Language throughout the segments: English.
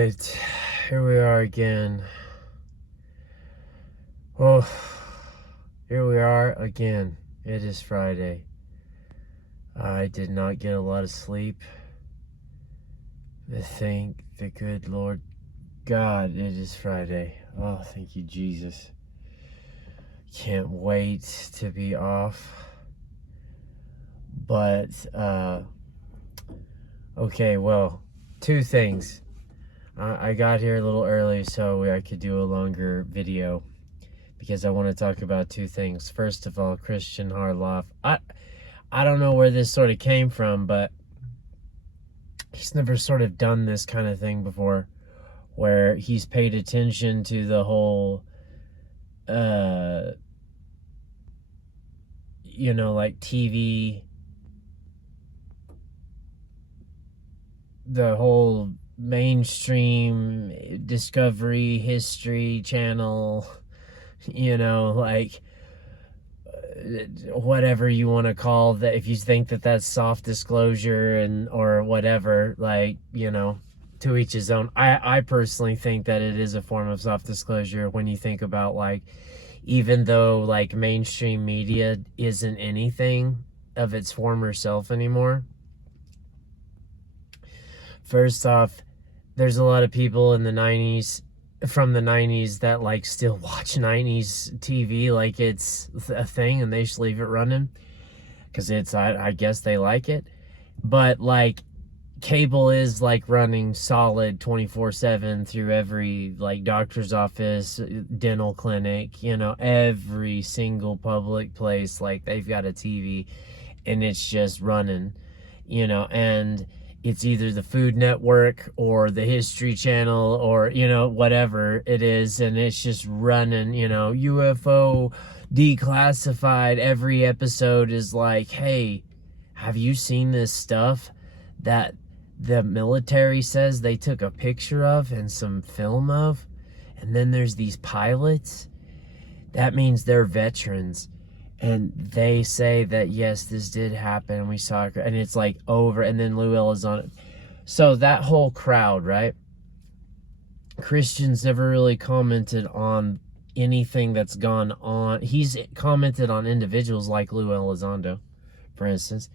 right, here we are again. Oh, here we are again. It is Friday. I did not get a lot of sleep. Thank the good Lord God, it is Friday. Oh, thank you, Jesus. Can't wait to be off. But, okay, well, two things. I got here a little early so I could do a longer video because I want to talk about two things. First of all, Christian Harloff. I don't know where this sort of came from, but he's never sort of done this kind of thing before where he's paid attention to the whole, like TV, the whole mainstream Discovery History Channel, like whatever you want to call that. If you think that that's soft disclosure or whatever, to each his own. I personally think that it is a form of soft disclosure when you think about, like, even though like mainstream media isn't anything of its former self anymore. First off, there's a lot of people in the 90s, from the 90s, that like still watch 90s TV like it's a thing and they just leave it running because I guess they like it. But like cable is like running solid 24/7 through every like doctor's office, dental clinic, every single public place. Like they've got a TV and it's just running, and it's either the Food Network or the History Channel or, whatever it is. And it's just running, UFO Declassified. Every episode is like, hey, have you seen this stuff that the military says they took a picture of and some film of? And then there's these pilots. That means they're veterans. And they say that, yes, this did happen. We saw it. And it's like over. And then Lou Elizondo. So that whole crowd, right? Christian's never really commented on anything that's gone on. He's commented on individuals like Lou Elizondo, for instance.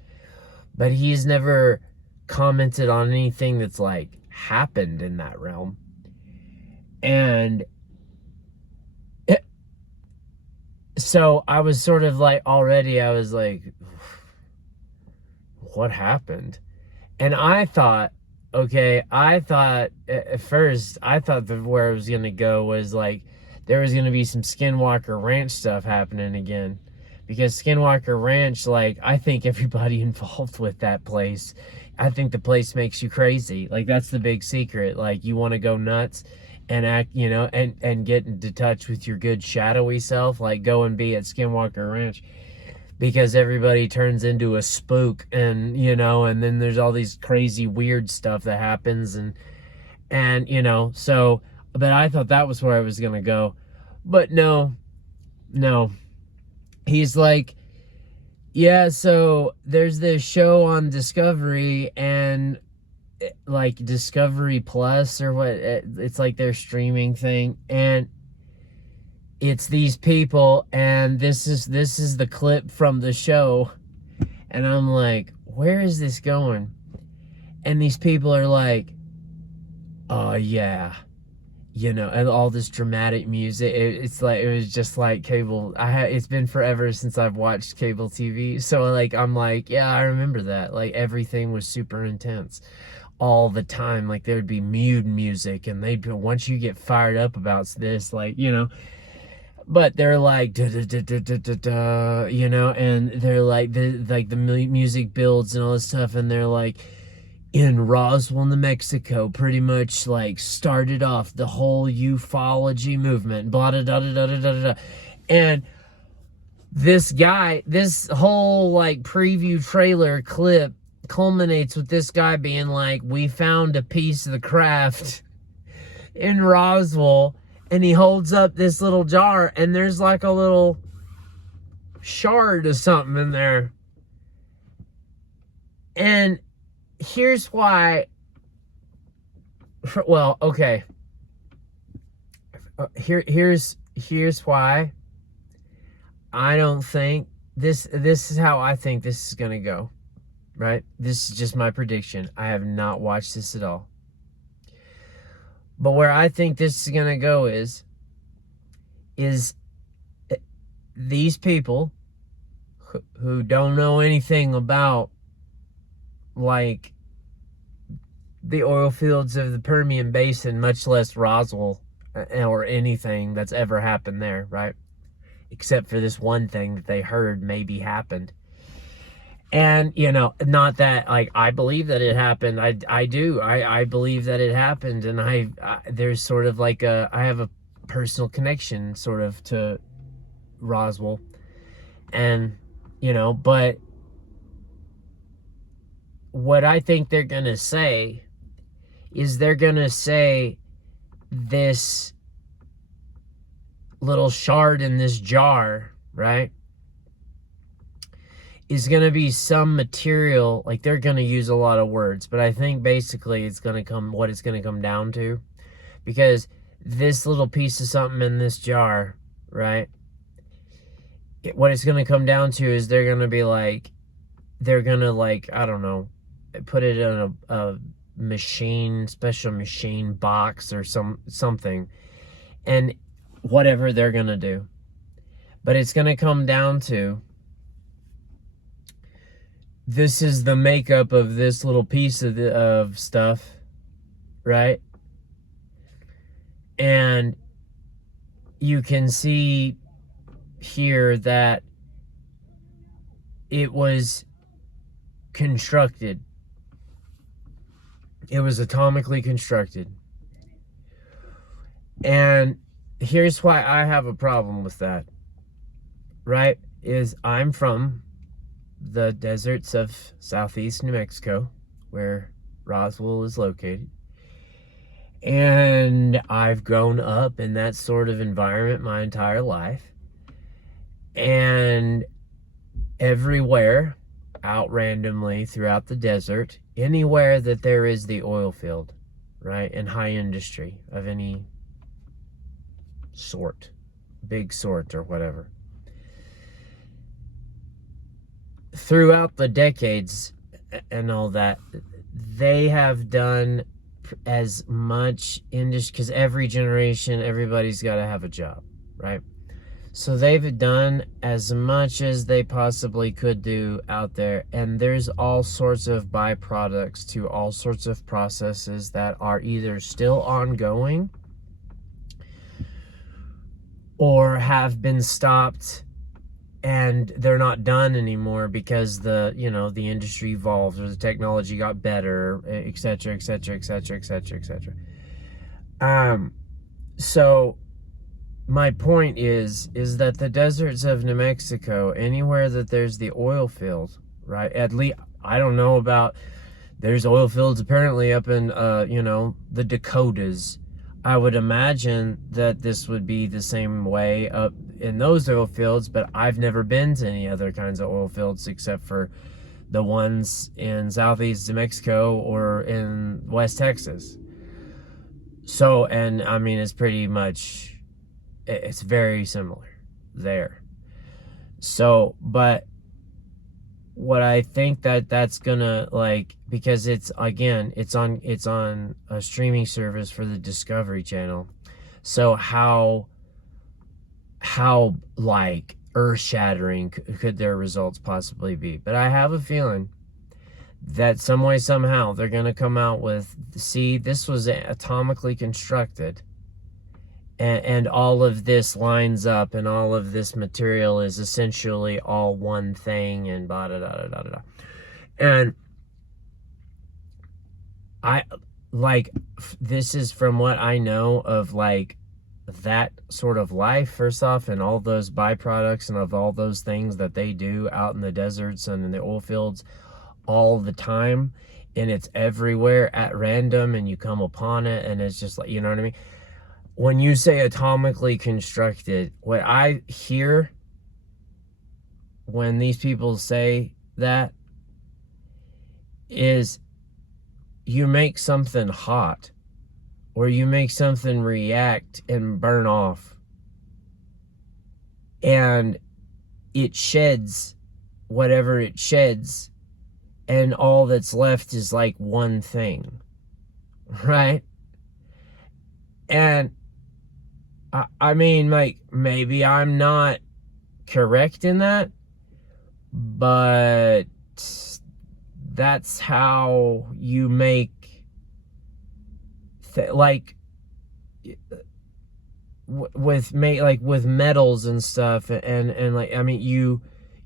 But he's never commented on anything that's like happened in that realm. And so I was sort of like, already I was like, what happened? And I thought at first, I thought that where it was going to go was like, there was going to be some Skinwalker Ranch stuff happening again. Because Skinwalker Ranch, like, I think everybody involved with that place, I think the place makes you crazy. Like, that's the big secret. Like, you want to go nuts and act, and get into touch with your good shadowy self, like go and be at Skinwalker Ranch, because everybody turns into a spook, and and then there's all these crazy weird stuff that happens, and so, but I thought that was where I was gonna go. But no, he's like, yeah, so there's this show on Discovery, and like Discovery Plus or what, it's like their streaming thing, and it's these people, and this is the clip from the show. And I'm like, where is this going? And these people are like, oh yeah, and all this dramatic music. It's like, it was just like cable. It's been forever since I've watched cable TV, so like I'm like, yeah, I remember that. Like everything was super intense all the time. Like there would be mute music, and once you get fired up about this, like, but they're like da, da, da, da, da, da, da, and they're like the music builds and all this stuff, and they're like, in Roswell, New Mexico, pretty much like started off the whole ufology movement, blah da da da da da da da. And this whole like preview trailer clip culminates with this guy being like, we found a piece of the craft in Roswell, and he holds up this little jar, and there's like a little shard of something in there. And here's why Well, okay. Here's why I don't think this is how I think this is gonna go. Right? This is just my prediction. I have not watched this at all. But where I think this is gonna go is these people who don't know anything about like the oil fields of the Permian Basin, much less Roswell or anything that's ever happened there, right? Except for this one thing that they heard maybe happened. And, you know, not that, like, I believe that it happened. I do. I believe that it happened. And there's sort of like I have a personal connection sort of to Roswell. And, you know, but what I think they're going to say is they're going to say this little shard in this jar, right, is going to be some material. Like, they're going to use a lot of words, but I think basically it's going to come what it's going to come down to, because this little piece of something in this jar, right, what it's going to come down to is they're going to be like, they're going to, like, I don't know, put it in a machine, special machine box or something, and whatever they're going to do. But it's going to come down to, this is the makeup of this little piece of stuff, right? And you can see here that it was constructed. It was atomically constructed. And here's why I have a problem with that, right? Is I'm from the deserts of southeast New Mexico, where Roswell is located. And I've grown up in that sort of environment my entire life. And everywhere, out randomly throughout the desert, anywhere that there is the oil field, right, and high industry of any sort, big sort or whatever, throughout the decades and all that, they have done as much industry, because every generation, everybody's got to have a job, right? So they've done as much as they possibly could do out there, and there's all sorts of byproducts to all sorts of processes that are either still ongoing or have been stopped, and they're not done anymore because the industry evolved or the technology got better, etc., etc., etc., etc., etc. So my point is that the deserts of New Mexico, anywhere that there's the oil field, right? At least, I don't know about, there's oil fields apparently up in the Dakotas. I would imagine that this would be the same way up in those oil fields, but I've never been to any other kinds of oil fields except for the ones in southeast New Mexico or in West Texas. So, and I mean, it's very similar there. So, but what I think that's gonna, like, because it's on a streaming service for the Discovery Channel, so how like earth-shattering could their results possibly be? But I have a feeling that some way, somehow, they're gonna come out with, see, this was atomically constructed, and all of this lines up, and all of this material is essentially all one thing, and blah, da, da, da, da, da. And this is from what I know of, like, that sort of life, first off, and all those byproducts and of all those things that they do out in the deserts and in the oil fields all the time, and it's everywhere at random, and you come upon it, and it's just like, you know what I mean? When you say atomically constructed, what I hear when these people say that is, you make something hot, or you make something react and burn off, and it sheds whatever it sheds, and all that's left is like one thing, right? And I mean, like, maybe I'm not correct in that, but that's how you make like with metals and stuff, and like, I mean,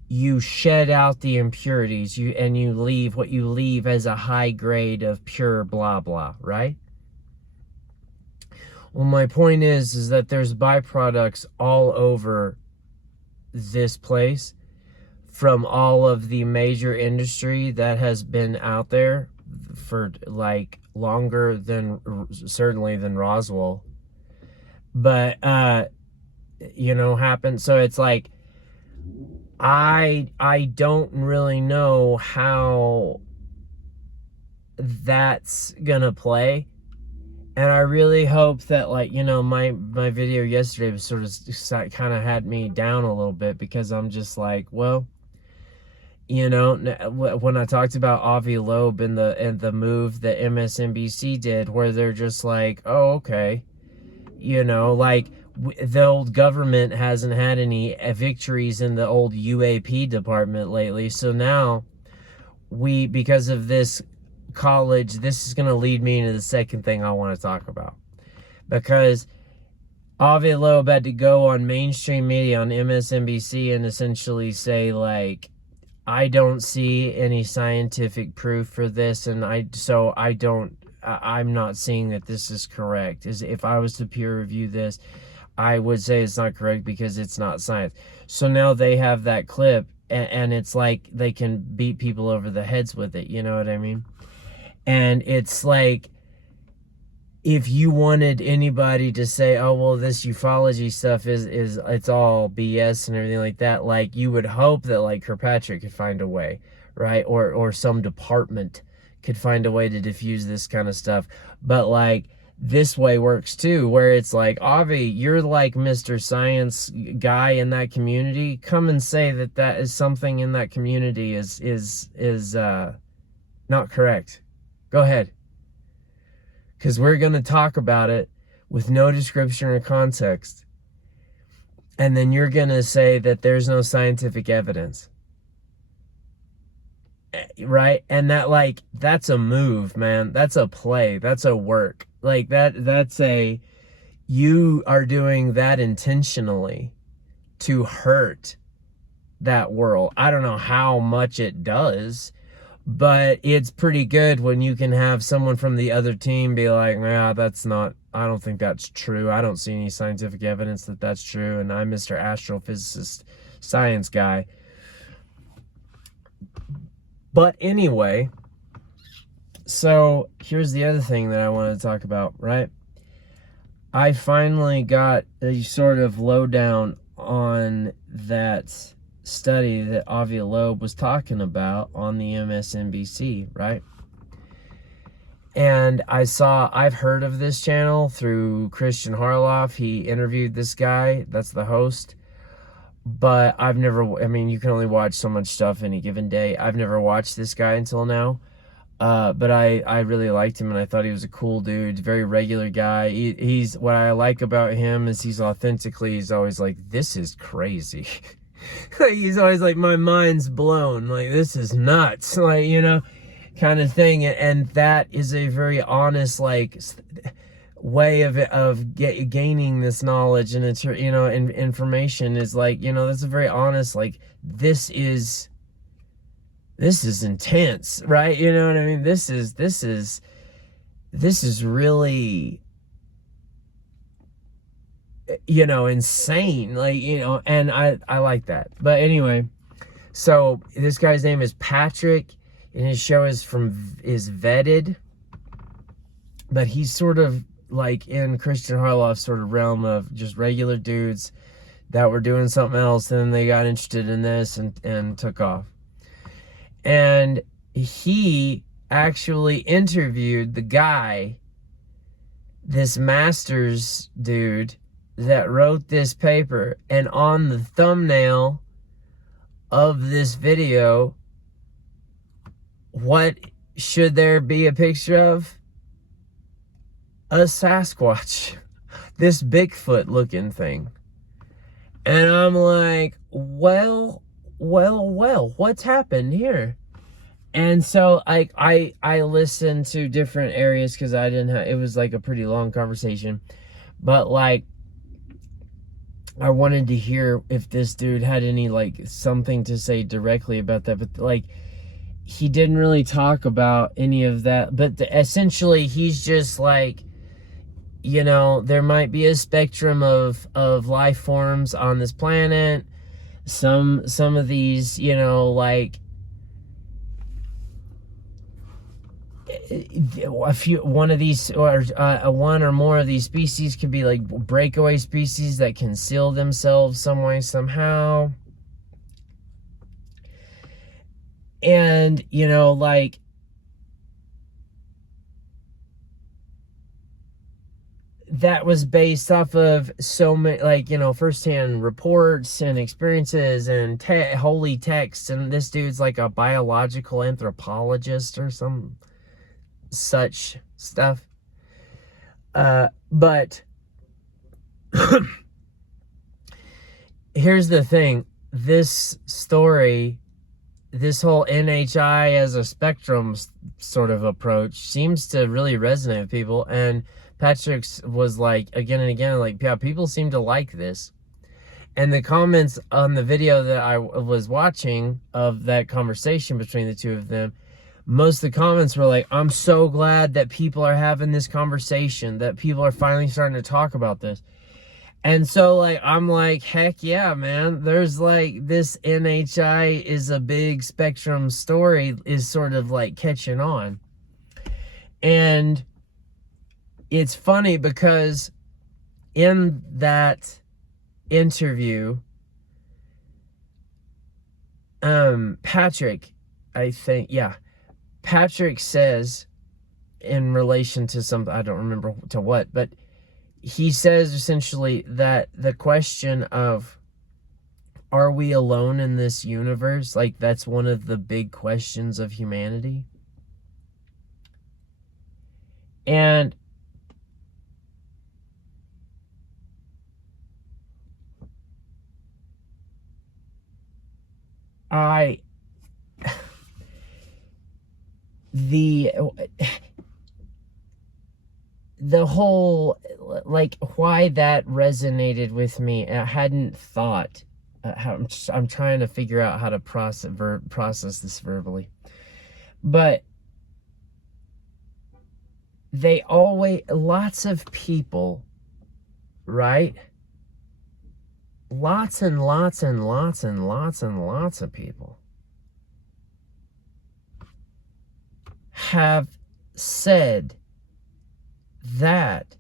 you shed out the impurities, and you leave what you leave as a high grade of pure blah blah, right? Well, my point is that there's byproducts all over this place from all of the major industry that has been out there for like longer than, certainly, than Roswell. But happened. So it's like, I don't really know how that's gonna play. And I really hope that, like, my video yesterday was sort of kind of had me down a little bit, because I'm just like, well, when I talked about Avi Loeb and the move that MSNBC did, where they're just like, oh, okay, like, the old government hasn't had any victories in the old UAP department lately, so now because of this college, this is going to lead me into the second thing I want to talk about, because Avi Loeb had to go on mainstream media on MSNBC and essentially say, like, I don't see any scientific proof for this, and I'm not seeing that this is correct. If I was to peer review this, I would say it's not correct because it's not science. So now they have that clip, and it's like they can beat people over the heads with it, you know what I mean? And it's like, if you wanted anybody to say, oh, well, this ufology stuff is it's all BS and everything like that, like, you would hope that, like, Kirkpatrick could find a way, right? Or some department could find a way to diffuse this kind of stuff. But, like, this way works too, where it's like, Avi, you're like Mr. Science guy in that community. Come and say that is something in that community is not correct. Go ahead. Because we're going to talk about it with no description or context. And then you're going to say that there's no scientific evidence. Right? And that's a move, man. That's a play. That's a work. Like, you are doing that intentionally to hurt that world. I don't know how much it does, but it's pretty good when you can have someone from the other team be like, nah, I don't think that's true. I don't see any scientific evidence that that's true. And I'm Mr. Astrophysicist Science guy. But anyway, so here's the other thing that I want to talk about, right? I finally got a sort of lowdown on that study that Avi Loeb was talking about on the MSNBC, right? And I've heard of this channel through Christian Harloff. He interviewed this guy, that's the host. But I mean, you can only watch so much stuff any given day. I've never watched this guy until now. But I really liked him, and I thought he was a cool dude, very regular guy. He's what I like about him is he's always like, this is crazy. He's always like, my mind's blown, like, this is nuts, like, kind of thing. And that is a very honest, like, way of gaining this knowledge, and it's, information is like, that's a very honest, like, this is intense, right? You know what I mean? This is really, insane, like, and I like that. But anyway, so this guy's name is Patrick, and his show is Vetted, but he's sort of like in Christian Harloff's sort of realm of just regular dudes that were doing something else, and then they got interested in this and took off. And he actually interviewed the guy this master's dude that wrote this paper, and on the thumbnail of this video, what should there be a picture of? A Sasquatch. This Bigfoot looking thing. And I'm like, well, what's happened here? And so I listened to different areas because I didn't have, it was like a pretty long conversation. But like, I wanted to hear if this dude had any like something to say directly about that. But like, he didn't really talk about any of that. But essentially, he's just like, you know, there might be a spectrum of life forms on this planet. Some of these, you know, like one of these, or one or more of these species could be like breakaway species that conceal themselves some way, somehow. And, you know, like, that was based off of so many, like, you know, firsthand reports and experiences and holy texts. And this dude's like a biological anthropologist or some such stuff. But here's the thing. This story, this whole NHI as a spectrum sort of approach seems to really resonate with people. And Patrick was like, again and again, like, yeah, people seem to like this. And the comments on the video that I was watching of that conversation between the two of them, most of the comments were like, I'm so glad that people are having this conversation, that people are finally starting to talk about this. And so, like, I'm like, heck yeah, man. There's like, this NHI is a big spectrum story is sort of like catching on. And it's funny because in that interview, Patrick, I think, yeah, Patrick says in relation to something, I don't remember to what, but he says essentially that the question of, are we alone in this universe? Like, that's one of the big questions of humanity. And the whole, like, why that resonated with me, I hadn't thought, I'm trying to figure out how to process this verbally. But they always, lots of people, right? Lots and lots and lots and lots and lots of people have said that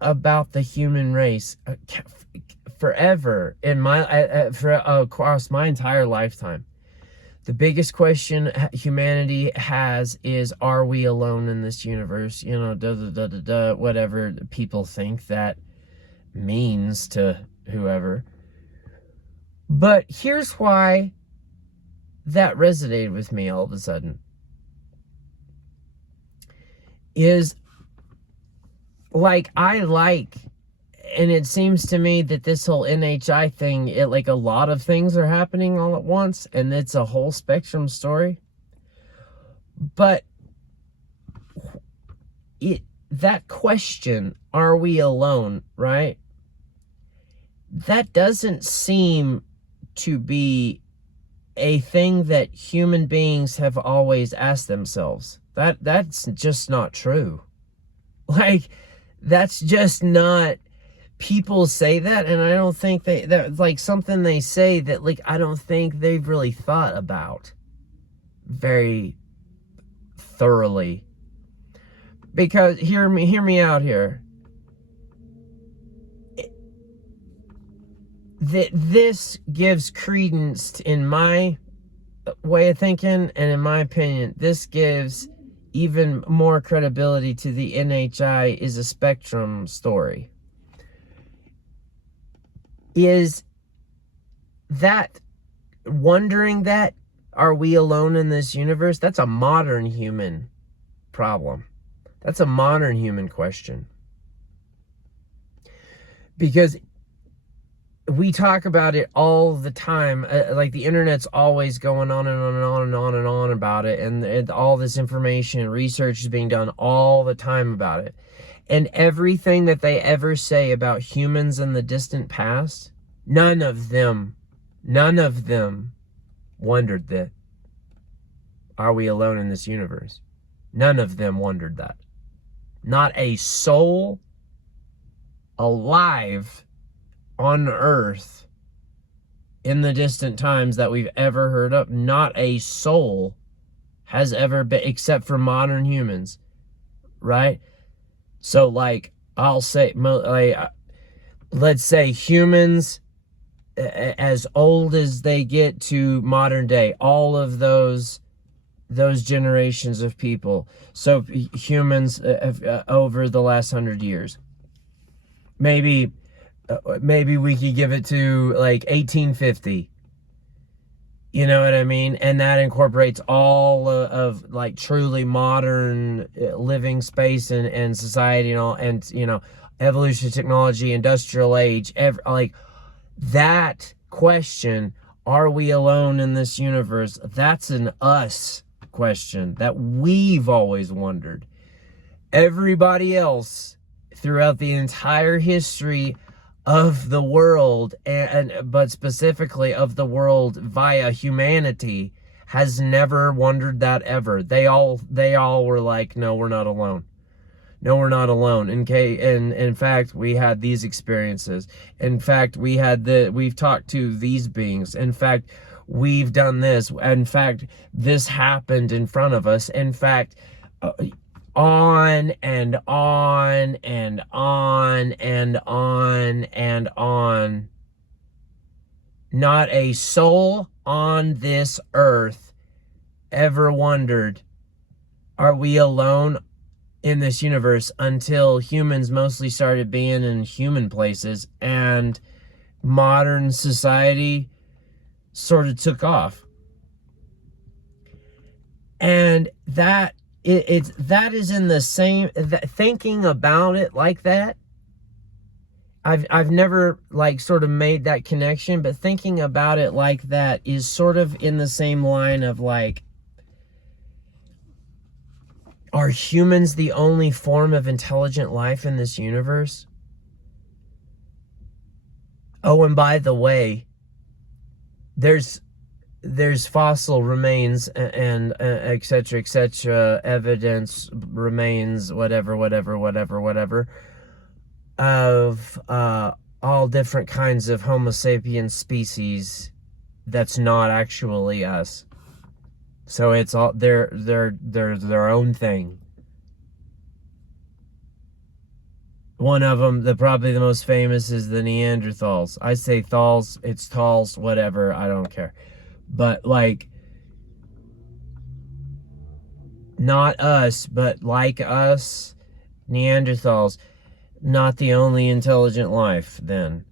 about the human race forever in my across my entire lifetime. The biggest question humanity has is, are we alone in this universe? You know, whatever people think that means to whoever. But here's why that resonated with me all of a sudden. Is like, and it seems to me that this whole NHI thing, it, like, a lot of things are happening all at once, and it's a whole spectrum story. But that question, are we alone, right? That doesn't seem to be a thing that human beings have always asked themselves. That's just not true. Like, that's just not, people say that, and I don't think that's like something they say that, like, I don't think they've really thought about very thoroughly. Because hear me out here. This gives credence, in my way of thinking, and in my opinion, this gives even more credibility to the NHI is a Spectrum story. Is that wondering that, are we alone in this universe? That's a modern human problem. That's a modern human question. Because we talk about it all the time. Like the internet's always going on and on and on and on and on about it. And all this information and research is being done all the time about it. And everything that they ever say about humans in the distant past, none of them wondered that. Are we alone in this universe? None of them wondered that. Not a soul alive on earth in the distant times that we've ever heard of, not a soul has ever been, except for modern humans, right? So like, I'll say, like, let's say humans as old as they get to modern day, all of those generations of people. So humans over the last 100 years, maybe we could give it to like 1850. You know what I mean? And that incorporates all of like truly modern living space and society and all, and you know, evolution, technology, industrial age, like that question, are we alone in this universe? That's an us question that we've always wondered. Everybody else throughout the entire history of the world, but specifically of the world via humanity, has never wondered that ever. They all were like, no, we're not alone. No, we're not alone. And in fact, we had these experiences. In fact, we've talked to these beings. In fact, we've done this. In fact, this happened in front of us. In fact, on and on and on and on and on. Not a soul on this earth ever wondered, are we alone in this universe, until humans mostly started being in human places and modern society sort of took off. And that is in the same, thinking about it like that, I've never like sort of made that connection, but thinking about it like that is sort of in the same line of like, are humans the only form of intelligent life in this universe? Oh, and by the way, there's fossil remains and et cetera, evidence remains, whatever, of all different kinds of Homo sapiens species that's not actually us. So it's all they're their own thing. One of them, probably the most famous, is the Neanderthals. I say thals, it's tals, whatever, I don't care. But like, not us, but like us, Neanderthals, not the only intelligent life then.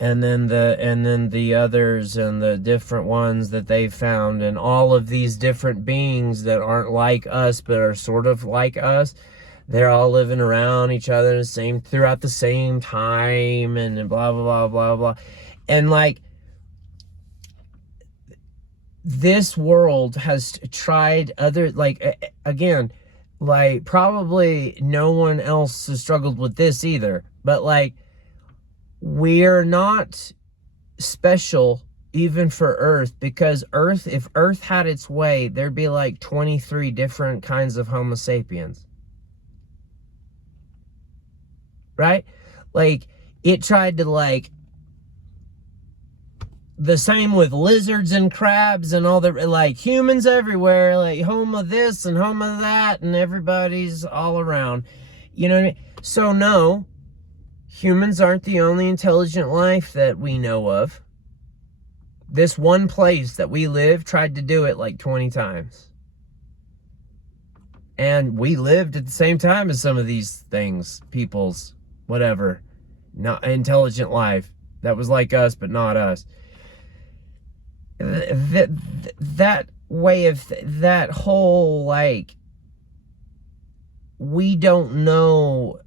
And then the others and the different ones that they've found, and all of these different beings that aren't like us but are sort of like us, they're all living around each other throughout the same time, and blah blah blah blah blah. And like, this world has tried other, like, again, like, probably no one else has struggled with this either, but like, we're not special even for Earth, because if Earth had its way, there'd be like 23 different kinds of Homo sapiens. Right? Like, it tried to, like, the same with lizards and crabs and all the, like, humans everywhere, like Homo this and Homo that, and everybody's all around. You know what I mean? So no, humans aren't the only intelligent life that we know of. This one place that we live tried to do it like 20 times. And we lived at the same time as some of these things, peoples, whatever, not intelligent life that was like us, but not us. That way of, that whole, like, we don't know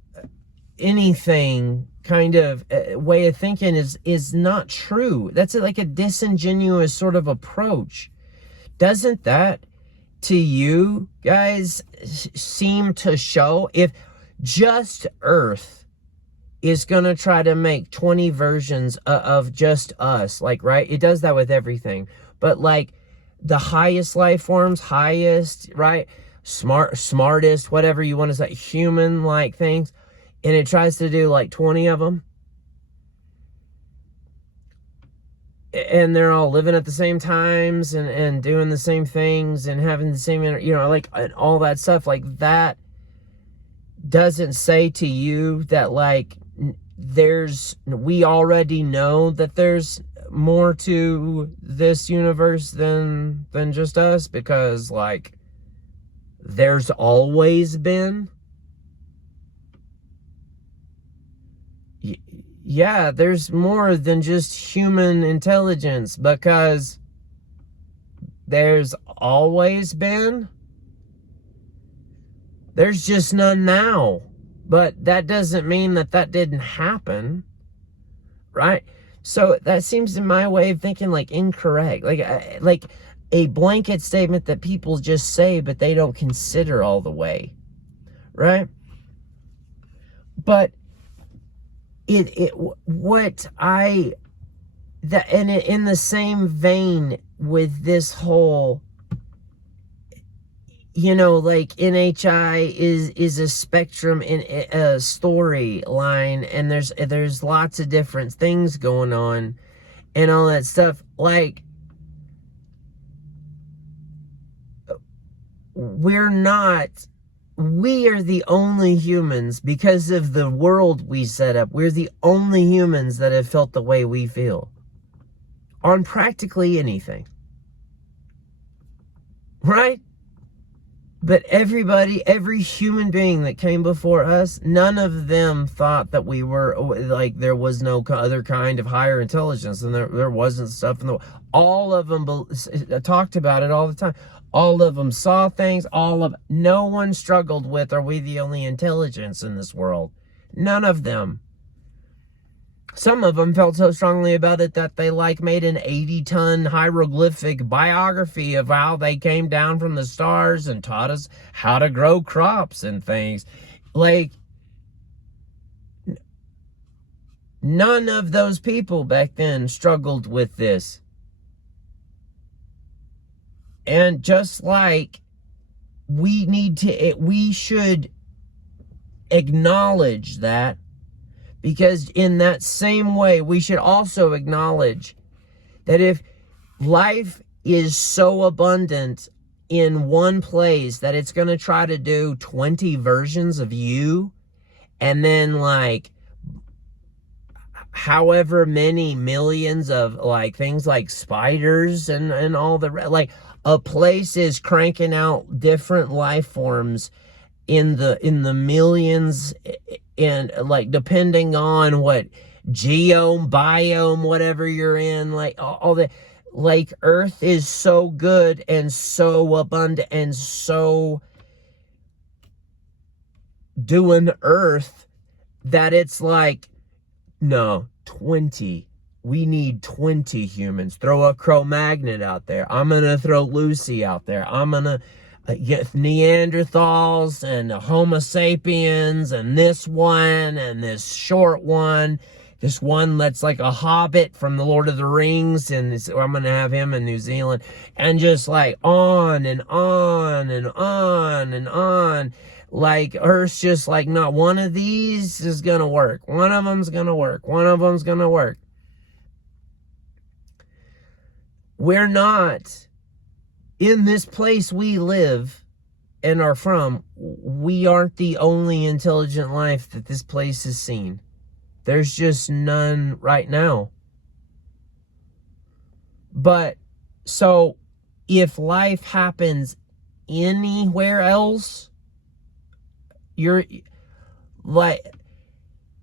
anything kind of way of thinking is not true. That's like a disingenuous sort of approach. Doesn't that, to you guys, seem to show, if just Earth is going to try to make 20 versions of just us, like, right? It does that with everything. But like the highest life forms, highest, right? Smartest, whatever you want to say, human like things, and it tries to do like 20 of them, and they're all living at the same times and doing the same things and having the same, you know, like, and all that stuff. Like, that doesn't say to you that, like, we already know that there's more to this universe than just us, because, like, there's always been. Yeah, there's more than just human intelligence, because there's always been. There's just none now. But that doesn't mean that didn't happen, right? So that seems, in my way of thinking, like, incorrect. Like a blanket statement that people just say, but they don't consider all the way, right? But in the same vein with this whole, you know, like, NHI is a spectrum in a storyline, and there's lots of different things going on and all that stuff. Like, we are the only humans, because of the world we set up. We're the only humans that have felt the way we feel on practically anything, right? But every human being that came before us, none of them thought that we were, like, there was no other kind of higher intelligence, and there wasn't stuff in the, all of them talked about it all the time. All of them saw things, no one struggled with, are we the only intelligence in this world? None of them. Some of them felt so strongly about it that they, like, made an 80-ton hieroglyphic biography of how they came down from the stars and taught us how to grow crops and things. Like, none of those people back then struggled with this. And just like we should acknowledge that, because in that same way, we should also acknowledge that if life is so abundant in one place that it's going to try to do 20 versions of you, and then, like, however many millions of, like, things like spiders and all the, like, a place is cranking out different life forms in the millions, and, like, depending on what biome, whatever you're in, like, all the, like, Earth is so good and so abundant and so doing Earth that it's like, no, 20. We need 20 humans. Throw a Cro-Magnon out there. I'm going to throw Lucy out there. I'm going to get Neanderthals and Homo sapiens and this one and this short one. This one that's like a hobbit from the Lord of the Rings, and I'm going to have him in New Zealand. And just, like, on and on and on and on. Like, Earth's just like, not one of these is going to work. One of them's going to work. One of them's going to work. We're not, in this place we live and are from, we aren't the only intelligent life that this place has seen. There's just none right now. But, so, if life happens anywhere else, you're like,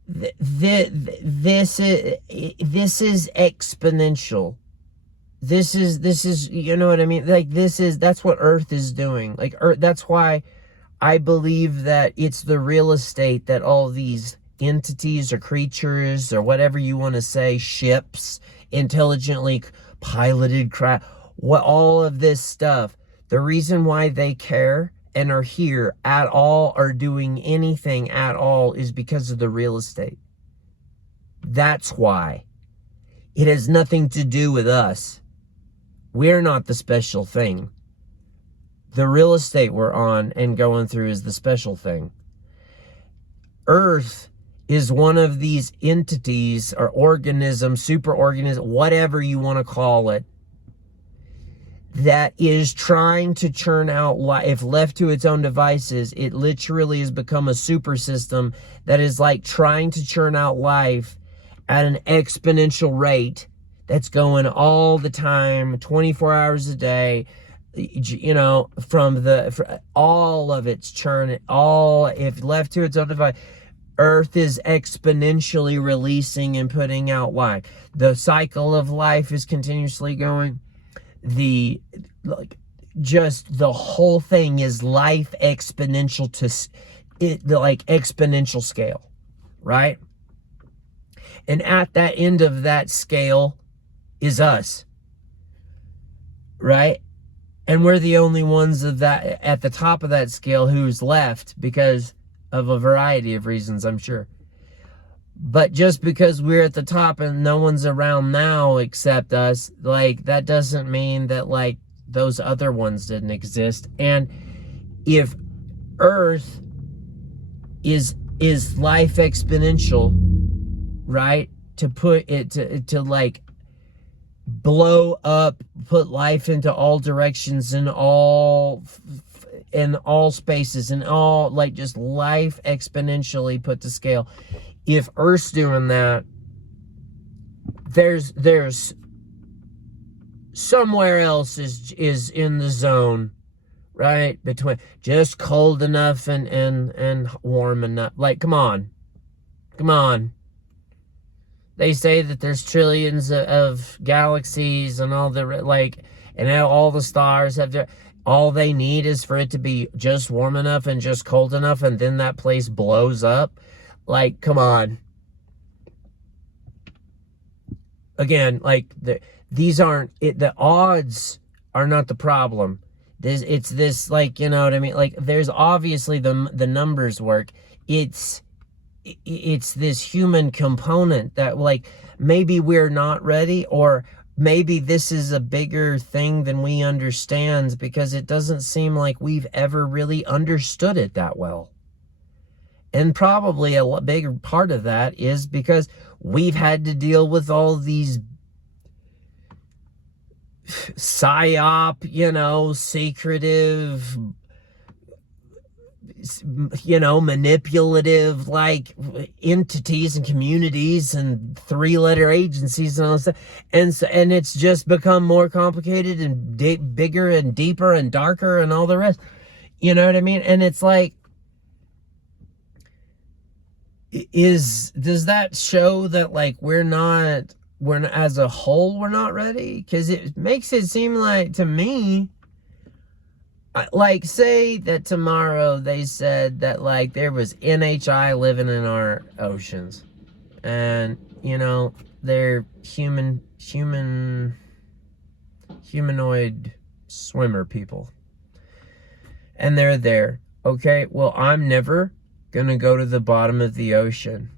this is exponential. This is, you know what I mean? Like, that's what Earth is doing. Like, Earth, that's why I believe that it's the real estate that all these entities or creatures or whatever you want to say, ships, intelligently piloted craft, what, all of this stuff, the reason why they care and are here at all or doing anything at all is because of the real estate. That's why. It has nothing to do with us. We're not the special thing. The real estate we're on and going through is the special thing. Earth is one of these entities or organisms, superorganism, whatever you want to call it, that is trying to churn out life. If left to its own devices, it literally has become a super system that is like trying to churn out life at an exponential rate that's going all the time, 24 hours a day. You know, from all of its churn, all, if left to its own device, Earth is exponentially releasing and putting out life. The cycle of life is continuously going. Just the whole thing is life exponential like exponential scale, right? And at that end of that scale is us, right? And we're the only ones of that at the top of that scale who's left because of a variety of reasons, I'm sure. But just because we're at the top and no one's around now except us, like, that doesn't mean that, like, those other ones didn't exist. And if Earth is life exponential, right? To put it to like blow up, put life into all directions in all spaces and all, like, just life exponentially put to scale. If Earth's doing that, there's somewhere else is in the zone, right? Between just cold enough and warm enough. Like, come on. They say that there's trillions of galaxies and all the, like, and all the stars have their, all they need is for it to be just warm enough and just cold enough, and then that place blows up. Like, come on. Again, like, these aren't, the odds are not the problem. It's this, like, you know what I mean? Like, there's obviously the numbers work. It's this human component that, like, maybe we're not ready, or maybe this is a bigger thing than we understand, because it doesn't seem like we've ever really understood it that well. And probably a big part of that is because we've had to deal with all these psyop, you know, secretive, you know, manipulative, like, entities and communities and 3-letter agencies and all that stuff. And it's just become more complicated and bigger and deeper and darker and all the rest. You know what I mean? And it's like, does that show that, like, we're not, as a whole, we're not ready? Because it makes it seem like, to me, like, say that tomorrow they said that, like, there was NHI living in our oceans, and, you know, they're humanoid swimmer people, and they're there. Okay, well, I'm never gonna go to the bottom of the ocean.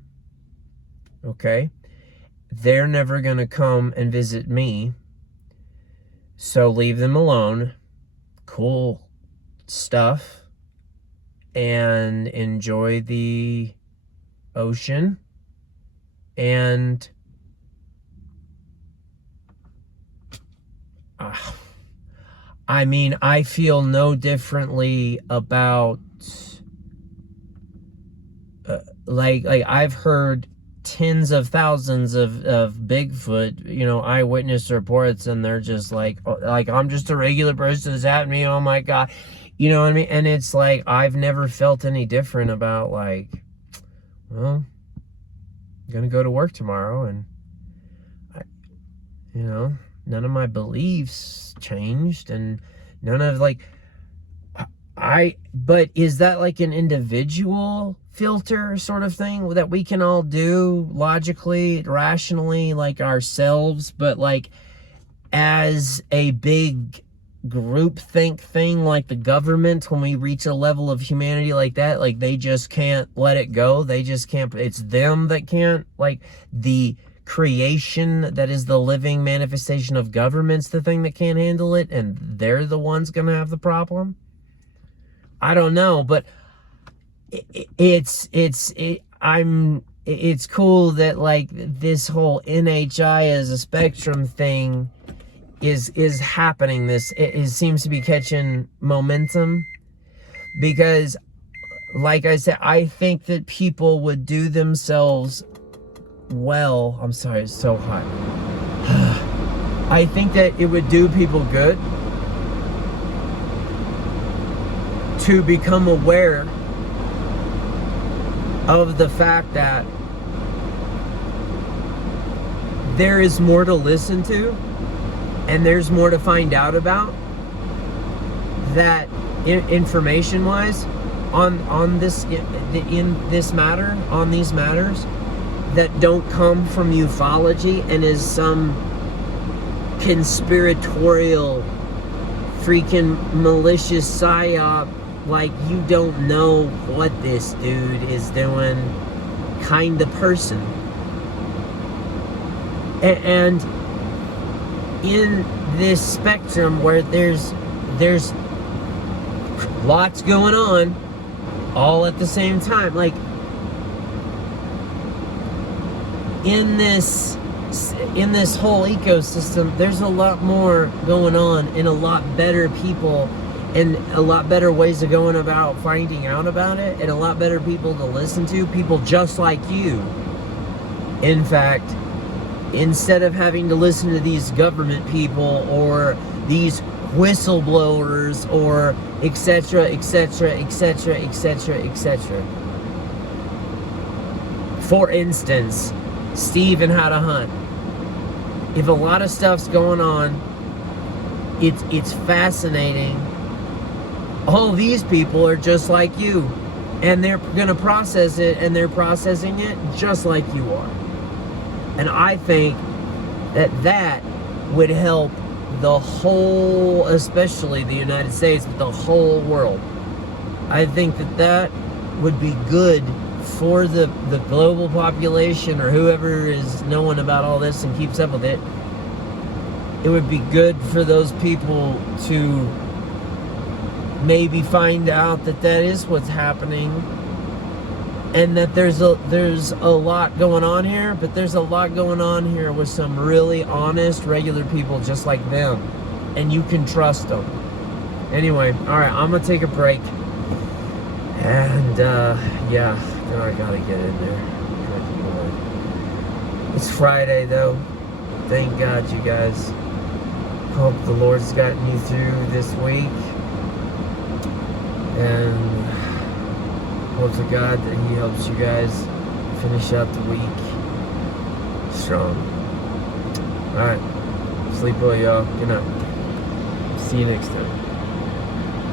Okay, they're never gonna come and visit me, so leave them alone. Cool stuff, and enjoy the ocean. And I mean, I feel no differently about like I've heard tens of thousands of Bigfoot, you know, eyewitness reports, and they're just like I'm just a regular person, this happened to me, oh my God. You know what I mean? And it's like, I've never felt any different about like, well, I'm going to go to work tomorrow, and you know, none of my beliefs changed, and none of like, but is that like an individual filter sort of thing that we can all do logically, rationally, like ourselves, but like as a big group think thing, like the government, when we reach a level of humanity like that, like they just can't let it go. They just can't, it's them that can't, like the creation that is the living manifestation of government's the thing that can't handle it, and they're the ones gonna have the problem. I don't know, but it's cool that like this whole NHI as a spectrum thing is happening. It seems to be catching momentum, because like I said, I think that people would do themselves well. I'm sorry, it's so hot. I think that it would do people good to become aware of the fact that there is more to listen to, and there's more to find out about, that information wise on this, in this matter, on these matters, that don't come from ufology and is some conspiratorial freaking malicious psyop, like you don't know what this dude is doing kind of person. And in this spectrum where there's lots going on all at the same time, like in this whole ecosystem, there's a lot more going on, and a lot better people, and a lot better ways of going about finding out about it, and a lot better people to listen to, people just like you. In fact, instead of having to listen to these government people or these whistleblowers or etc, etc, etc, etc, etc. For instance, Steve and How to Hunt. If a lot of stuff's going on, it's fascinating. All these people are just like you, and they're gonna process it, and they're processing it just like you are. And I think that would help the whole, especially the United States, but the whole world. I think that would be good for the global population, or whoever is knowing about all this and keeps up with it. It would be good for those people to maybe find out that is what's happening, and that there's a lot going on here, but there's a lot going on here with some really honest, regular people just like them, and you can trust them. Anyway, alright, I'm gonna take a break, and yeah, I gotta get in there. It's Friday though, thank God, you guys. Hope the Lord's gotten you through this week, and hope to God that He helps you guys finish out the week strong. Alright, sleep well, y'all. Good night. See you next time.